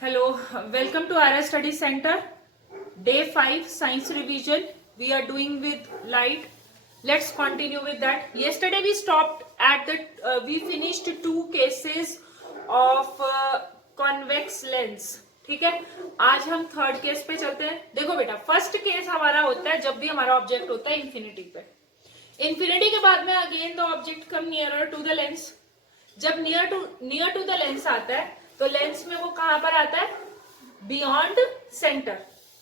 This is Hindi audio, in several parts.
Hello, welcome to RS Study Center. Day 5 Science Revision. We are doing with light. Let's continue with that. Yesterday we stopped at we finished two cases of convex lens. ठीक है, आज हम थर्ड केस पे चलते हैं. देखो बेटा, फर्स्ट केस हमारा होता है जब भी हमारा ऑब्जेक्ट होता है इंफिनिटी पे. इंफिनिटी के बाद में again the object come nearer to the lens. जब नियर टू द लेंस आता है तो लेंस में वो कहां पर आता है? Beyond centre.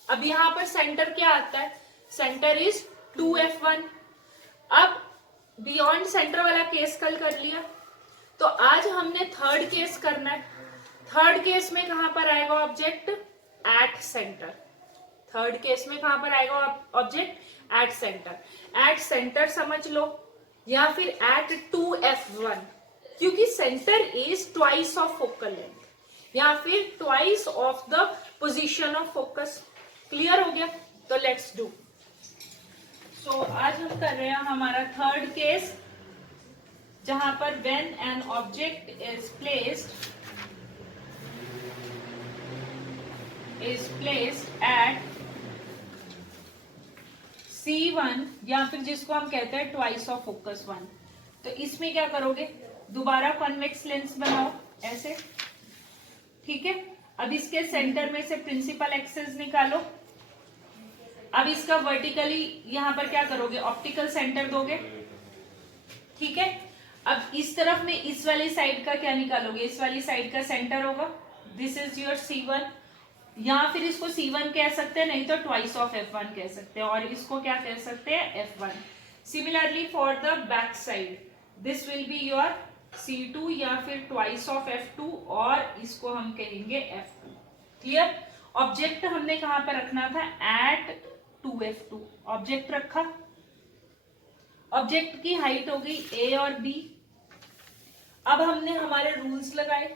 अब यहां पर सेंटर क्या आता है? Centre is 2f1. अब बियॉन्ड सेंटर वाला केस कल कर लिया, तो आज हमने थर्ड केस करना है. थर्ड केस में कहां पर आएगा object? At centre. Third case में कहां पर आएगा object? At centre. At centre समझ लो या फिर एट 2f1, क्योंकि centre is twice of focal length या फिर twice of the position of focus. Clear हो गया? तो लेट्स डू. सो आज हम कर रहे हैं हमारा थर्ड केस, जहां पर when an object is placed eight C1 या फिर जिसको हम कहते हैं ट्वाइस ऑफ फोकस 1. तो इसमें क्या करोगे? दोबारा कॉन्वेक्स लेंस बनाओ ऐसे. ठीक है, अब इसके सेंटर में से प्रिंसिपल एक्सिस निकालो. अब इसका वर्टिकली यहां पर क्या करोगे? ऑप्टिकल सेंटर दोगे. ठीक है, अब इस तरफ में इस वाली साइड का क्या निकालोगे? इस वाली साइड का सेंटर होगा. दिस इज योर C1, या फिर इसको C1 कह सकते हैं, नहीं तो ट्वाइस ऑफ F1 कह सकते हैं, और इसको क्या कह सकते हैं? F1. Similarly for the back side this will be your C2 या फिर ट्वाइस ऑफ F2, और इसको हम कहेंगे F2. क्लियर? ऑब्जेक्ट हमने कहां पर रखना था? At 2F2. ऑब्जेक्ट रखा. ऑब्जेक्ट की हाइट हो गई A और B. अब हमने हमारे रूल्स लगाए.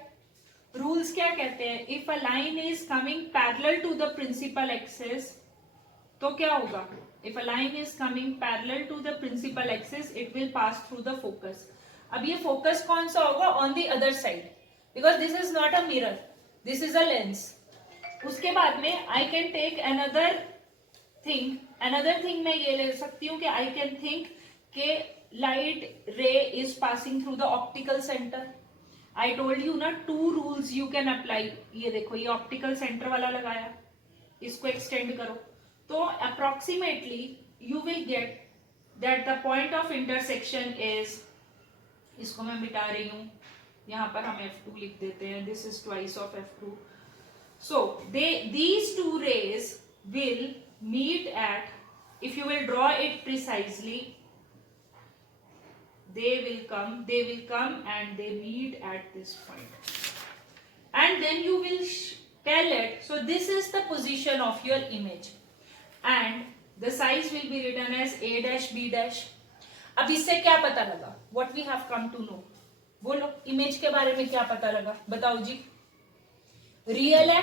रूल्स क्या कहते हैं? If a line is coming parallel to the principal axis, तो क्या होगा? If a line is coming parallel to the principal axis it will pass through the focus. अब ये फोकस कौन सा होगा? On the other side, because this is not a mirror, this is a lens. उसके बाद में I can take another thing मैं ये ले सकती हूँ कि आई कैन थिंक के light ray is passing through the optical centre. I told you ना, two rules you can apply. ये देखो, ये ऑप्टिकल सेंटर वाला लगाया, इसको एक्सटेंड करो, तो approximately you will get that the point of intersection is, इसको मैं मिटा रही हूं, यहां पर हम F2 लिख देते हैं. This is twice of F2. So these two rays will meet at, if you will draw it precisely, they will come and they meet at this point, and then you will tell it, so this is the position of your image and the size will be written as A dash B dash. अब इससे क्या पता लगा? What we have come to know. बोलो, इमेज के बारे में क्या पता लगा? बताओ जी. रियल है,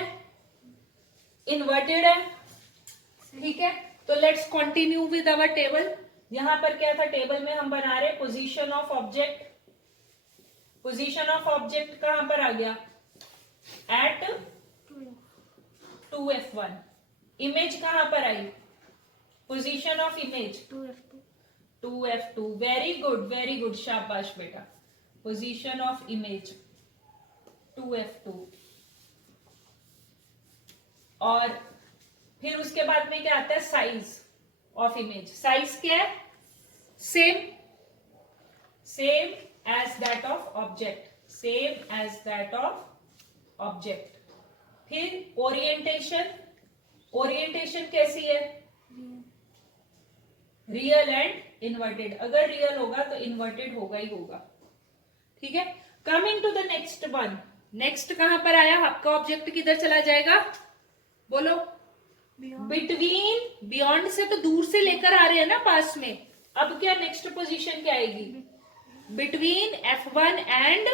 इन्वर्टेड है. ठीक है, तो let's continue with our table. यहां पर क्या था? टेबल में हम बना रहे position of object. Position of object कहां पर आ गया? At 2F1. इमेज कहां पर आई? Position of image 2F2. Very good, शाबाश बेटा. Position of image 2F2. और फिर उसके बाद में क्या आता है? Size of image. साइज क्या है? Same as that of object. Same as that of object. फिर ओरिएंटेशन कैसी है? Real and inverted. अगर रियल होगा तो इन्वर्टेड होगा ही होगा. ठीक है, coming to the next one. Next कहां पर आया? आपका ऑब्जेक्ट किधर चला जाएगा? बोलो. बिटवीन. बियॉन्ड से तो दूर से लेकर आ रहे हैं ना, पास में. अब क्या नेक्स्ट पोजीशन क्या आएगी? Between F1 and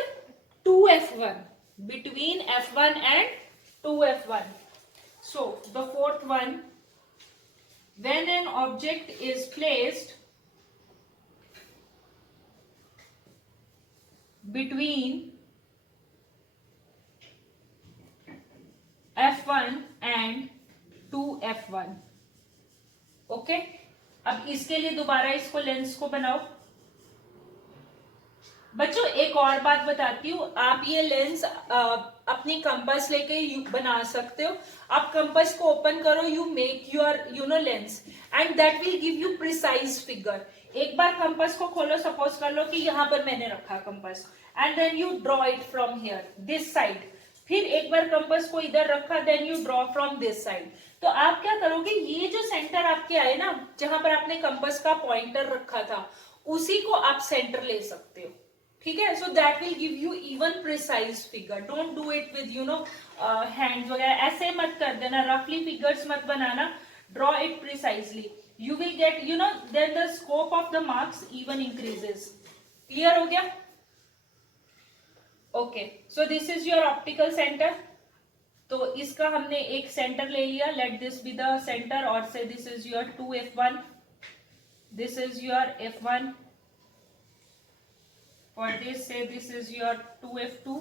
2F1. Between F1 and 2F1. So the fourth one, when an object is placed between 2f1 and 2f1. Okay, अब इसके लिए दोबारा इसको लेंस को बनाओ. बच्चों एक और बात बताती हूँ, आप ये लेंस अपनी कंपास लेके बना सकते हो. आप कंपास को ओपन करो, you make your lens and that will give you precise figure. एक बार कंपास को खोलो, सपोज कर लो कि यहाँ पर मैंने रखा compass, and then you draw it from here this side. फिर एक बार कंपास को इधर रखा, then you draw from this side. तो आप क्या करोगे, ये जो सेंटर आपके आए ना, जहां पर आपने कंपास का पॉइंटर रखा था, उसी को आप सेंटर ले सकते हो. ठीक है, so that will give you even precise figure. Don't do it with hands वगैरह, ऐसे मत कर देना, रफली फिगर्स मत बनाना. Draw it precisely, you will get then the scope of the marks even increases. Clear हो गया? Okay, so this is your optical center. तो इसका हमने एक सेंटर ले लिया. Let this be the center, or say this is your 2f1, this is your f1. For this, say this is your 2f2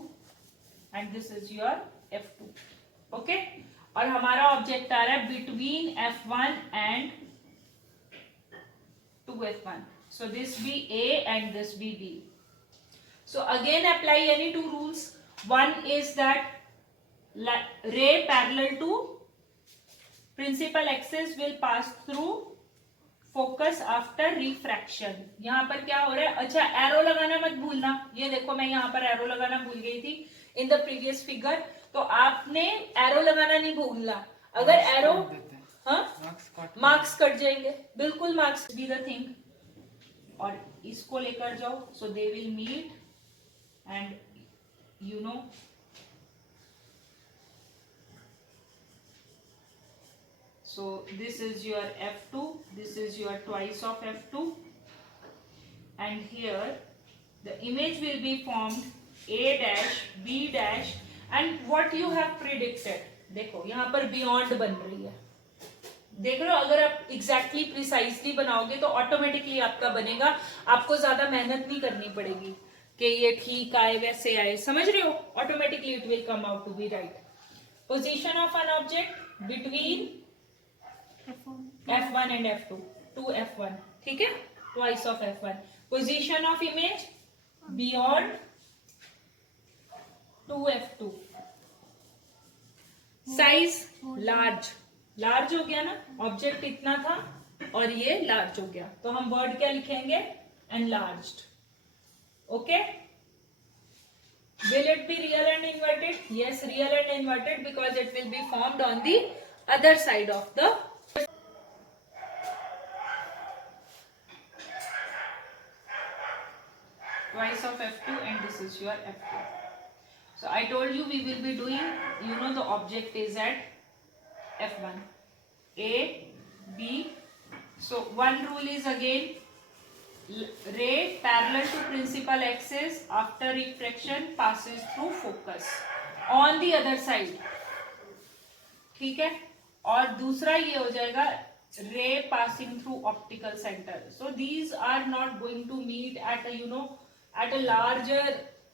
and this is your f2. Okay, और हमारा ऑब्जेक्ट आ रहा है between f1 and 2f1. So this be A and this be B. So again apply any two rules. One is that ray parallel to principal axis will pass through focus after refraction. यहाँ पर क्या हो रहा है, अच्छा एरो लगाना मत भूलना. ये देखो मैं यहाँ पर एरो लगाना भूल गई थी in the previous figure. तो आपने एरो लगाना नहीं भूलना. अगर एरो मार्क्स कट जाएंगे, बिल्कुल मार्क्स बी द थिंग. और इसको लेकर जाओ, so they will meet and so this is your f2, this is your twice of f2, and here the image will be formed a dash b dash and what you have predicted. देखो यहाँ पर beyond बन रही है, देख रहे हो. अगर आप एग्जैक्टली प्रिसाइजली बनाओगे तो ऑटोमेटिकली आपका बनेगा, आपको ज्यादा मेहनत नहीं करनी पड़ेगी कि ये ठीक आए वैसे आए. समझ रहे हो? Automatically it will come out to be right. Position of an object between f1 and f2, 2f1. ठीक है, twice of f1. Position of image beyond 2f2. Size large हो गया ना, ऑब्जेक्ट इतना था और ये लार्ज हो गया, तो हम वर्ड क्या लिखेंगे, enlarged. Okay, will it be real and inverted? Yes, real and inverted, because it will be formed on the other side of the twice of f2 and this is your f2. So I told you we will be doing, the object is at f1, a b. So one rule is again, ray parallel to principal axis after refraction passes through focus on the other side. ठीक है, और दूसरा ये हो जाएगा ray passing through optical center. So these are not going to meet at a larger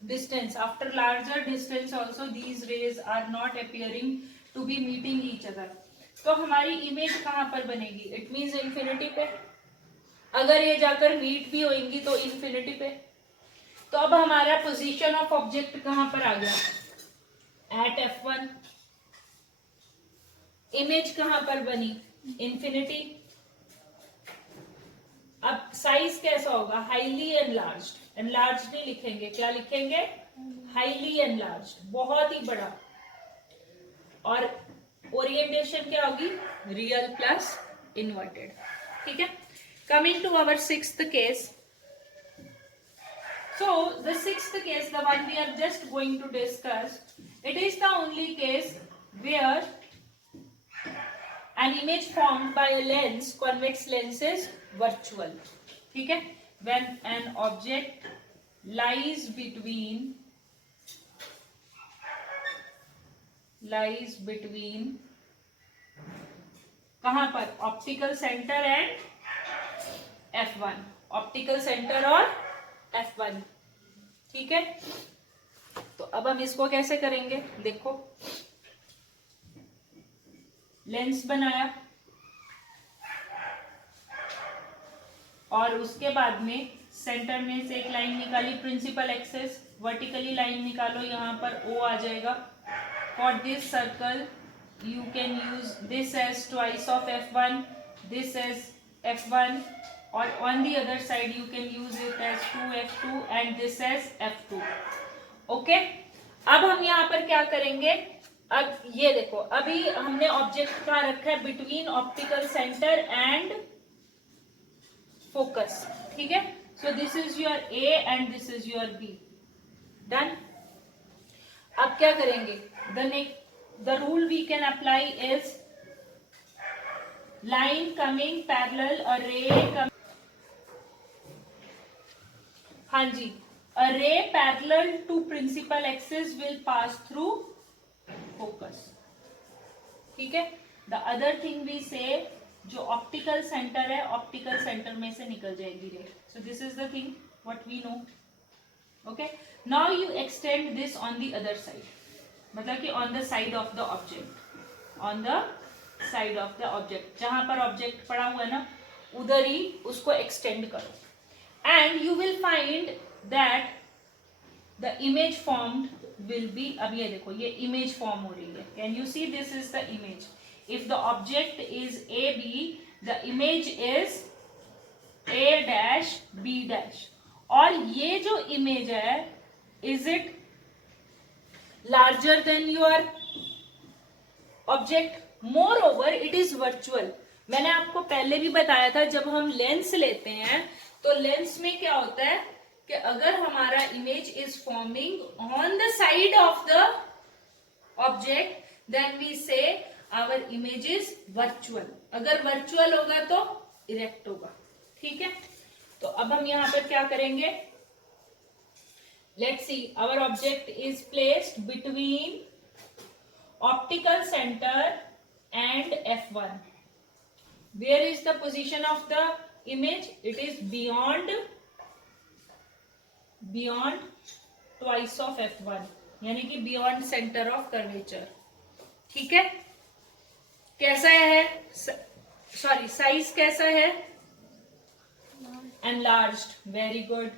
distance. After larger distance also these rays are not appearing to be meeting each other. तो हमारी इमेज कहाँ पर बनेगी? इट मीन्स इंफिनिटी पे. अगर ये जाकर मीट भी होंगी तो इंफिनिटी पे. तो अब हमारा पोजीशन ऑफ ऑब्जेक्ट कहाँ पर आ गया? Eight f1. इमेज कहाँ पर बनी? इंफिनिटी. अब साइज कैसा होगा? Highly enlarged. एनलार्ज नहीं लिखेंगे, क्या लिखेंगे? हाईली एनलार्ज्ड, बहुत ही बड़ा. और ओरिएंटेशन क्या होगी? Real plus inverted. ठीक है, coming to our sixth case. So the sixth case, the one we are just going to discuss, it is the only case where an image formed by a lens, convex lens, is virtual. ठीक है, when an object lies between कहां पर? Optical centre and f1. Optical centre और f1. ठीक है, तो अब हम इसको कैसे करेंगे? देखो, लेंस बनाया और उसके बाद में सेंटर में से एक लाइन निकाली प्रिंसिपल एक्सिस, वर्टिकली लाइन निकालो, यहाँ पर O आ जाएगा. For this circle you can use this as twice of f1, this as f1, or on the other side you can use it as 2f2 and this as f2. okay? अब हम यहाँ पर क्या करेंगे, अब ये देखो, अभी हमने ऑब्जेक्ट कहाँ रखा है, between optical centre and focus. ठीक है, so this is your A and this is your B. Done. अब क्या करेंगे, the rule we can apply is line coming parallel, a ray coming, हाँ जी, a ray parallel to principal axis will pass through focus. ठीक है. the other thing we say, जो ऑप्टिकल सेंटर है, ऑप्टिकल सेंटर में से निकल जाएगी रे. so this is the thing what we know. okay, now you extend this on the other side, मतलब कि on the side of the object, on the side of the object, जहां पर ऑब्जेक्ट पड़ा हुआ है ना उधर ही उसको एक्सटेंड करो. And you will find that the image formed will be, अब ये देखो ये इमेज फॉर्म हो रही है. Can you see, this is the image. If the object is A B, the image is A dash B dash. और ये जो इमेज है, is it larger than your object? moreover it is virtual. मैंने आपको पहले भी बताया था, जब हम लेंस लेते हैं तो लेंस में क्या होता है कि अगर हमारा image is forming on the side of the object, then we say our image is virtual. अगर वर्चुअल होगा तो इरेक्ट होगा. ठीक है, तो अब हम यहां पर क्या करेंगे, let's see, our object is placed between optical center and f1. where is the position of the image? it is beyond twice of f1, यानी कि beyond center of curvature. ठीक है, कैसा है, सॉरी साइज कैसा है, enlarged. very good.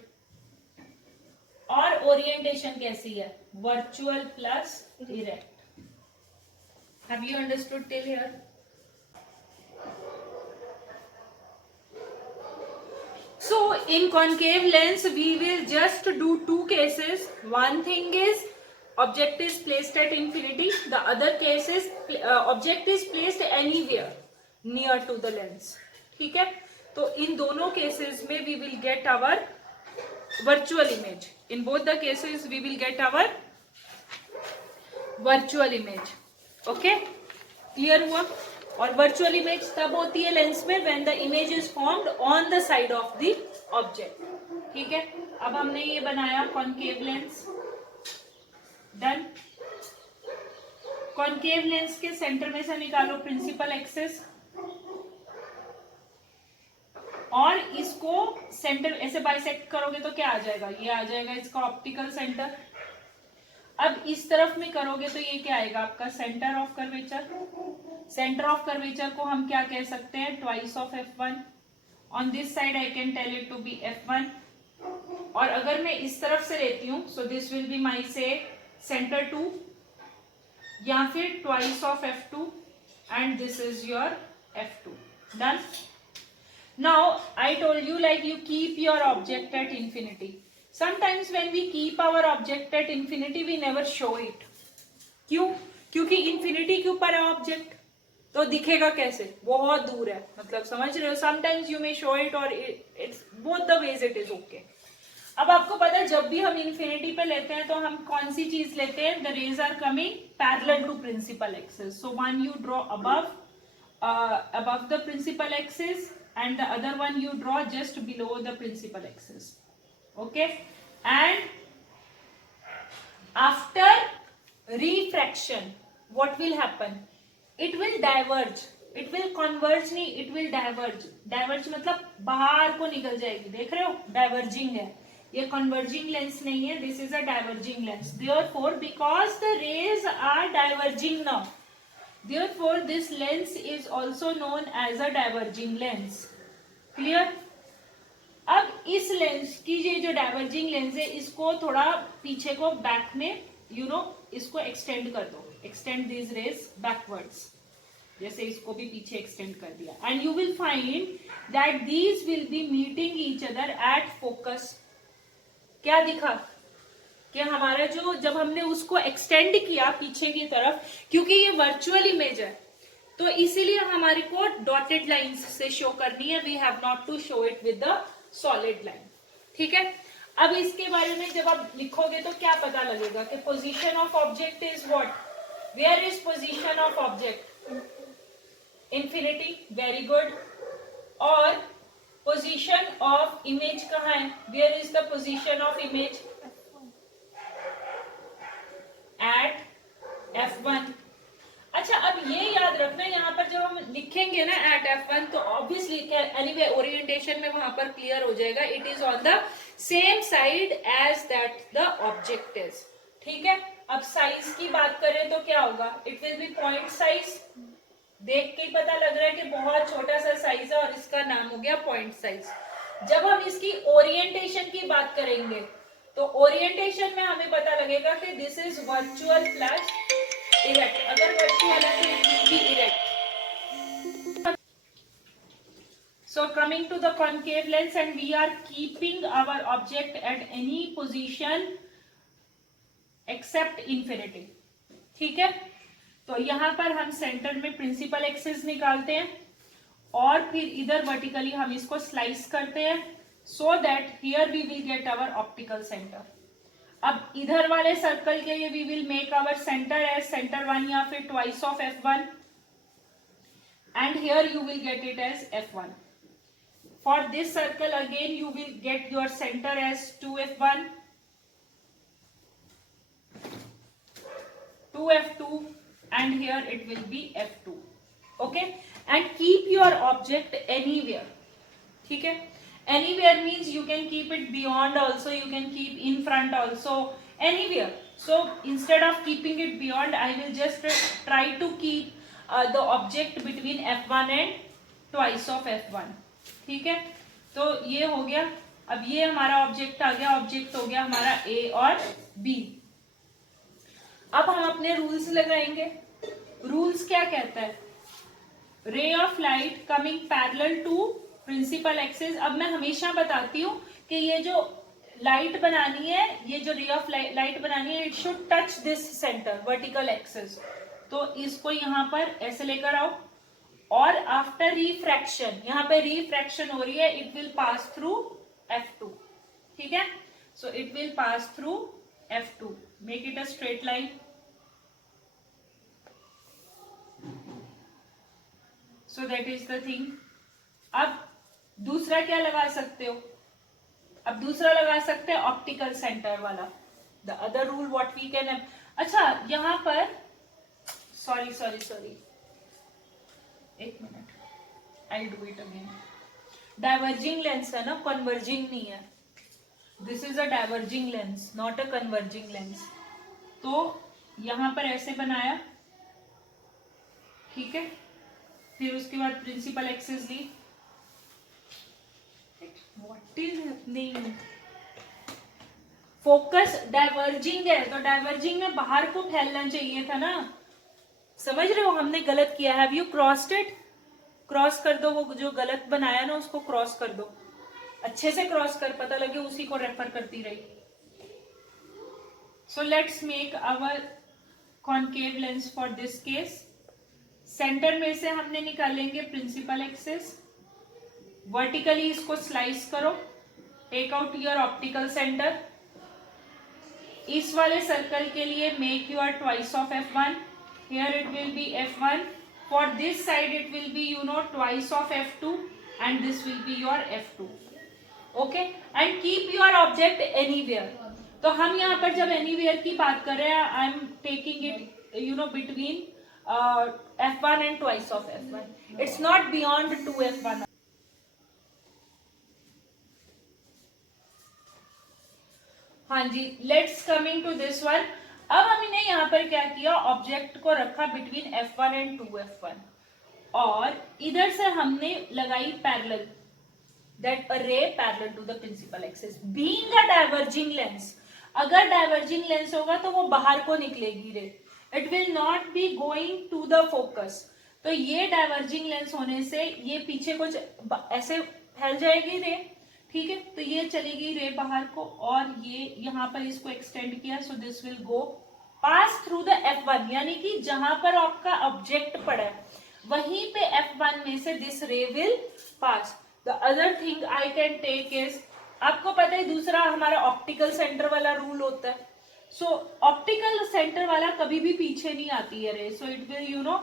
और ओरिएंटेशन कैसी है, virtual plus erect. Have you understood till here? So in concave lens we will just do two cases. One thing is object is placed at infinity, the other case is object is placed anywhere near to the lens. ठीक है, तो इन दोनों केसेस में we will get our virtual image. in both the cases we will get our virtual image. okay, clear हुआ? और virtual image तब होती है लेंस में when the image is formed on the side of the object. ठीक है, अब हमने ये बनाया concave lens. done. concave lens के सेंटर में से निकालो प्रिंसिपल एक्सिस और इसको सेंटर ऐसे बाइसेक्ट करोगे तो क्या आ जाएगा, ये आ जाएगा इसका ऑप्टिकल सेंटर. अब इस तरफ में करोगे तो ये क्या आएगा, आपका centre of curvature. Centre of curvature को हम क्या कह सकते हैं, twice of f1. On this side I can tell it to be f1. और अगर मैं इस तरफ से लेती हूं, so this will be my say centre 2, या फिर twice of f2 and this is your f2. Done. Now I told you like you keep your object at infinity. Sometimes when we keep our object at infinity we never show it. क्यों? क्योंकि infinity के ऊपर है ऑब्जेक्ट, तो दिखेगा कैसे, बहुत दूर है, मतलब समझ रहे हो. Sometimes you may show it or it's both the ways it is okay. अब आपको पता है जब भी हम infinity पे लेते हैं तो हम कौन सी चीज लेते हैं, the rays are coming parallel to principal axis. So one you draw above the principal axis and the other one you draw just below the principal axis. okay, and after refraction what will happen, it will diverge. it will converge नहीं, it will diverge. diverge मतलब बाहर को निकल जाएगी. देख रहे हो, diverging है, ये converging lens नहीं है, this is a diverging lens. therefore because the rays are diverging now, Therefore this lens is also known as a diverging lens. Clear? अब इस लेंस की ये जो डाइवर्जिंग लेंस है इसको थोड़ा पीछे को बैक में इसको एक्सटेंड कर दो, एक्सटेंड दिस रेज बैकवर्ड्स, जैसे इसको भी पीछे एक्सटेंड कर दिया, and you will find that these will be meeting each other at focus. क्या दिखा कि हमारा जो जब हमने उसको एक्सटेंड किया पीछे की तरफ, क्योंकि ये वर्चुअल इमेज है तो इसीलिए हमारे को डॉटेड लाइंस से शो करनी है. We have not to show it with the solid line. ठीक है. अब इसके बारे में जब आप लिखोगे तो क्या पता लगेगा कि position of object is what. Where is position of object? Infinity. Very good. और पोजीशन ऑफ इमेज कहाँ है? Where is the position of image? At F1. अच्छा, अब ये याद रखना, यहाँ पर जब हम लिखेंगे ना एट F1 तो ऑब्वियसली एनीवे ओरिएंटेशन में वहां पर क्लियर हो जाएगा. It is on the same side as that the object is. ठीक है. अब साइज की बात करें तो क्या होगा? It will B point size. देख के पता लग रहा है कि बहुत छोटा सा साइज है और इसका नाम हो गया पॉइंट साइज. जब हम इसकी ओरिएंटेशन की बात करेंगे तो ओरिएंटेशन में हमें पता लगेगा कि this is virtual plus erect. अगर वर्चुअल है तो it will B erect. So coming to the concave lens, and we are keeping our object at any position except infinity. ठीक है. तो यहाँ पर हम सेंटर में प्रिंसिपल एक्सिस निकालते हैं और फिर इधर वर्टिकली हम इसको स्लाइस करते हैं so that here we will get our optical center. अब इधर वाले सर्कल के लिए we will make our center as center 1 या फिर twice of F1, and here you will get it as F1. For this circle again you will get your center as 2F1, 2F2, and here it will be F2. Okay, and keep your object anywhere. ठीक है. Anywhere means you can keep it beyond also, you can keep in front also, anywhere. So instead of keeping it beyond, I will just try to keep the object between F1 and twice of F1. ठीक है. तो ये हो गया. अब ये हमारा ऑब्जेक्ट आ गया. ऑब्जेक्ट हो गया हमारा A और B. अब हम अपने रूल्स लगाएंगे. रूल्स क्या कहता है? Ray of light coming parallel to principal axis. अब मैं हमेशा बताती हूँ कि ये जो लाइट बनानी है, ये जो रे ऑफ लाइट बनानी है, it should touch this centre vertical axis. तो इसको यहाँ पर ऐसे लेकर आओ और आफ्टर रिफ्रैक्शन, यहाँ पे रिफ्रैक्शन हो रही है, it will pass through F2. ठीक है. सो it will pass through F2. Make it a straight line. So that is the thing. अब दूसरा क्या लगा सकते हो? अब दूसरा लगा सकते हैं ऑप्टिकल सेंटर वाला. The other rule what we can. अच्छा, यहां पर सॉरी एक minute, I do it again. Diverging lens है ना, कन्वर्जिंग नहीं है. This is a diverging lens, not a converging lens. तो यहां पर ऐसे बनाया. ठीक है. फिर उसके बाद प्रिंसिपल एक्सिस ली. What is happening? Focus diverging है तो डाइवर्जिंग में बाहर को फैलना चाहिए था ना. समझ रहे हो हमने गलत किया. Have you crossed it? Cross कर दो. वो जो गलत बनाया ना उसको क्रॉस कर दो. अच्छे से क्रॉस कर, पता लगे उसी को रेफर करती रही. So let's make our concave lens for this case. Centre में से हमने निकालेंगे प्रिंसिपल एक्सिस. वर्टिकली इसको स्लाइस करो. Take out your optical centre. इस वाले सर्कल के लिए make your twice of F1. Here it will be F1. For this side it will be twice of F2 and this will be your F2. Okay. And keep your object anywhere. तो हम यहाँ पर जब एनीवेयर की बात कर रहे हैं, I am taking it between F1 and twice of F1. It's not beyond 2F1. हाँ जी, let's coming to this one. अब हमने यहाँ पर क्या किया, ऑब्जेक्ट को रखा बिटवीन F1 एंड 2F1 और इधर से हमने लगाई parallel, that a ray parallel to the principal axis being a diverging lens. अगर डाइवर्जिंग लेंस होगा तो वो बाहर को निकलेगी ray, it will not be going to the focus. तो ये डाइवर्जिंग लेंस होने से ये पीछे कुछ ऐसे फैल जाएगी रे, ठीक है, तो ये चलेगी रे बाहर को और ये यहाँ पर इसको एक्सटेंड किया, सो this will go pass through the F1, यानी कि जहां पर आपका ऑब्जेक्ट पड़ा है वहीं पे F1 में से this ray will pass. The other thing I can take is, आपको पता है दूसरा हमारा ऑप्टिकल सेंटर वाला रूल होता है, सो ऑप्टिकल सेंटर वाला कभी भी पीछे नहीं आती है ray, so it will you know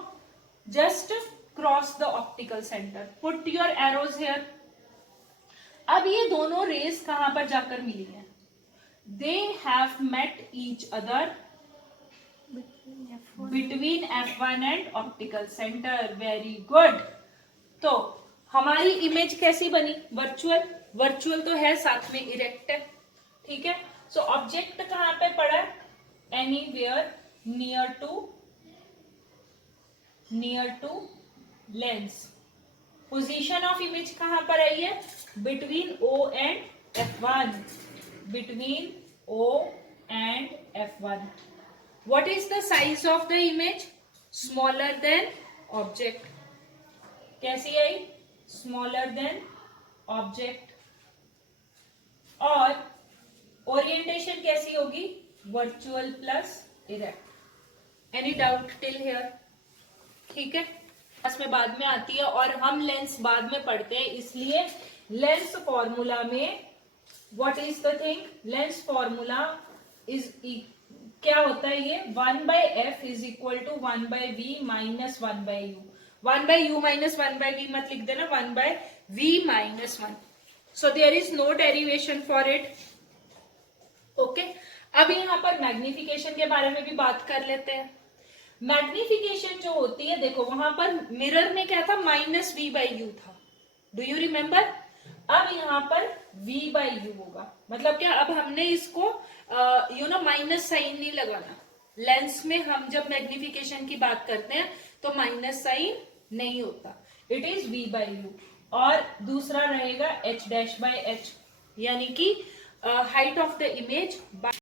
just cross the optical centre, put your arrows here. अब ये दोनों रेस कहां पर जाकर मिली है, they have met each other between F1 and optical centre, very good. तो हमारी इमेज कैसी बनी, वर्चुअल, वर्चुअल तो है साथ में इरेक्ट है, ठीक है। सो ऑब्जेक्ट कहां पे पड़ा है, anywhere near to lens. Position of image कहां पर आई है, between O and F1, between O and F1। What is the size of the image? Smaller than object. कैसी आई, स्मॉलर देन ऑब्जेक्ट। और ओरिएंटेशन कैसी होगी, virtual plus erect. Any doubt till here, ठीक है, इसमें बाद में आती है और हम लेंस बाद में पढ़ते हैं, इसलिए लेंस फॉर्मूला में what is the thing, lens formula is क्या होता है, ये 1/f is equal to 1/v minus 1/u। 1/u minus 1/v मत लिख देना, 1/v minus 1। So there is no derivation for it, okay. अब यहाँ पर मैग्निफिकेशन के बारे में भी बात कर लेते हैं। मैग्निफिकेशन जो होती है, देखो वहां पर मिरर में क्या था, -v/u था, डू यू रिमेम्बर। अब यहाँ पर v/u होगा, मतलब क्या, अब हमने इसको यू नो माइनस साइन नहीं लगाना, लेंस में हम जब मैग्निफिकेशन की बात करते हैं तो माइनस साइन नहीं होता, इट इज v/u। और दूसरा रहेगा h'/h, यानी कि हाइट ऑफ द इमेज